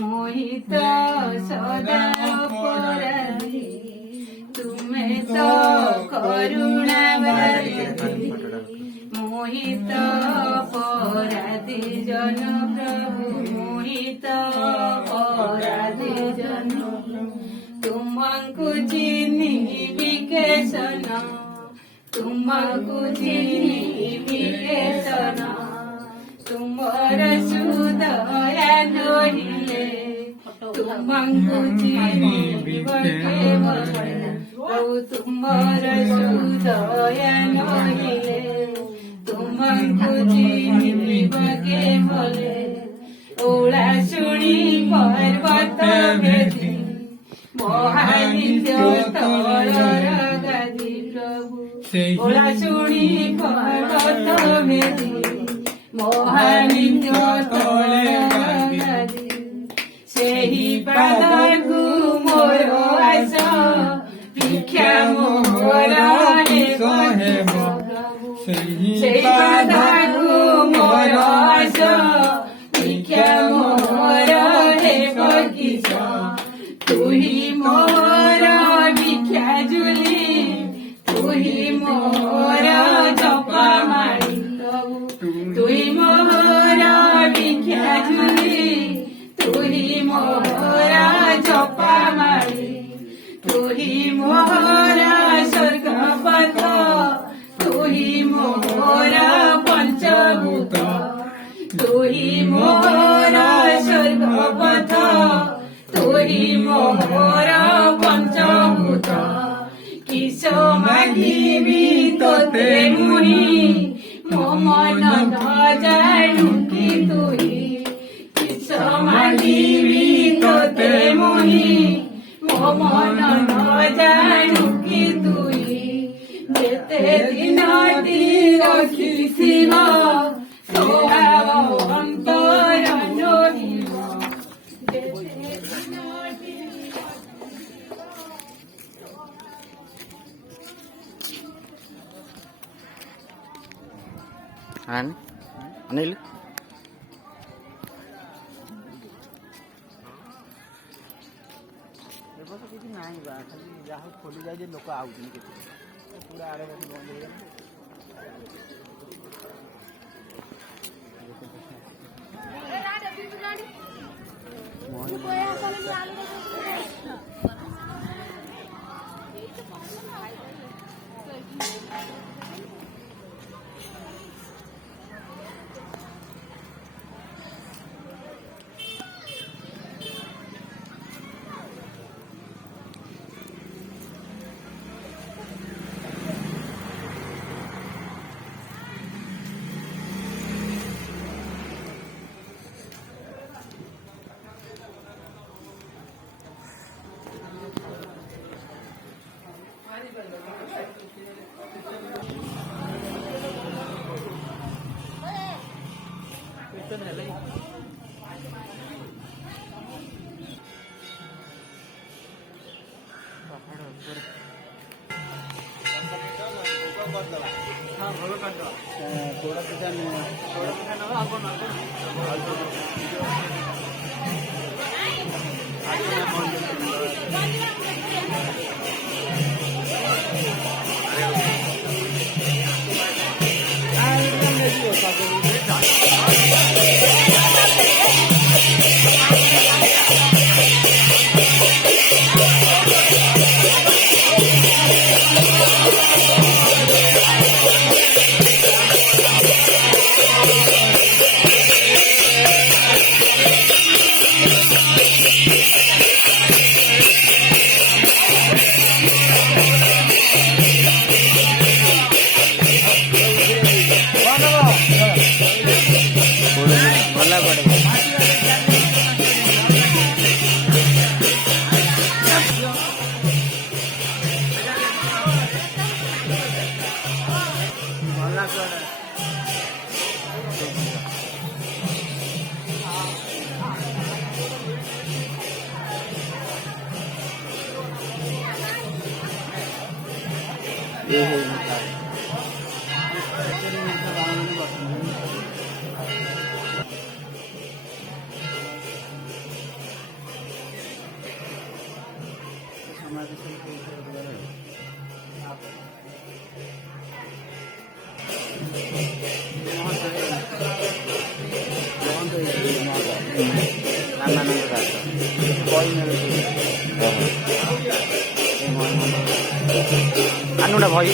মোহিত সদা অপরাধী, তুমি তো করুণাবতী। মোহিত অপরাধী জন প্রভু, মোহিত অপরাধী জন, ତୁମକୁ ଚିହ୍ନିବି କେଶନ, ତୁମକୁ ଚିହ୍ନିବି କେଶନ, ତୁମର ସୁଦୟା ନହିଲେ ତୁମକୁ ଚିହ୍ନିବି କେବଳ। ପ୍ରଭୁ ତୁମର ସୁଦୟା ନହିଲେ ତୁମକୁ ଚିହ୍ନିବି କେବଳ। ଓଳା ଶୁଣି ପର୍ବତ ଭେଦି, ମହାନିତ୍ୟ ତଳର ଗାଦି ପ୍ରଭୁ। ଓଳା ଶୁଣି ପର୍ବତ ଭେଦି, ମହାନିତ୍ୟ ତଳର ଗାଦି। ସେହି ପାଦକୁ ମୋର ଆସ, ଭିକ୍ଷା ମୋର ହେବ ପ୍ରଭୁ। ସେହି ପାଦକୁ ମୋର ଆସ, ଭିକ୍ଷା ମୋର ହେବ କିସ। ତୁହି ମୋର ଭିକ୍ଷା ଝୁଲି, ତୁହି ମୋର ଜପମାଳି ପ୍ରଭୁ। ତୁହି ମୋର ଭିକ୍ଷା ଝୁଲି, ତୁହି ମୋର ଜପମାଳି। ତୁହି ମୋର ସ୍ୱର୍ଗପଥ, ତୁହି ମୋର ପଞ୍ଚଭୂତ। ତୁହି ମୋର ସ୍ୱର୍ଗପଥ, ତୁହି ମୋର ପଞ୍ଚଭୂତ। କିସ ମାଗିବି ତୋତେ ମୁହିଁ, ମୋ ମନ ନ ଜାଣୁ କି ତୁହି। କିସ ମାଗିବି ତୋତେ ମୁହିଁ, ମୋ ମନ ନ ଜାଣୁ କି ତୁହି। ଯେତେ ଦିନଟି ରଖିଥିବ, ସ୍ୱଭାବ ଅନ୍ତର ନୋହିବ। ଅନେଇଲୁ ବ୍ୟବସ୍ଥା କିଛି ନାହିଁ ବା, ଖାଲି ଯାହା ଖୋଲି ଯାଇଛି ଲୋକ ଆଉଛନ୍ତି କେତେ ପୁରା ଆଡ଼େ ବନ୍ଦ ହେଇଗଲା। थोड़ा पिठा नवा ଆନୁଟା ଭାଇ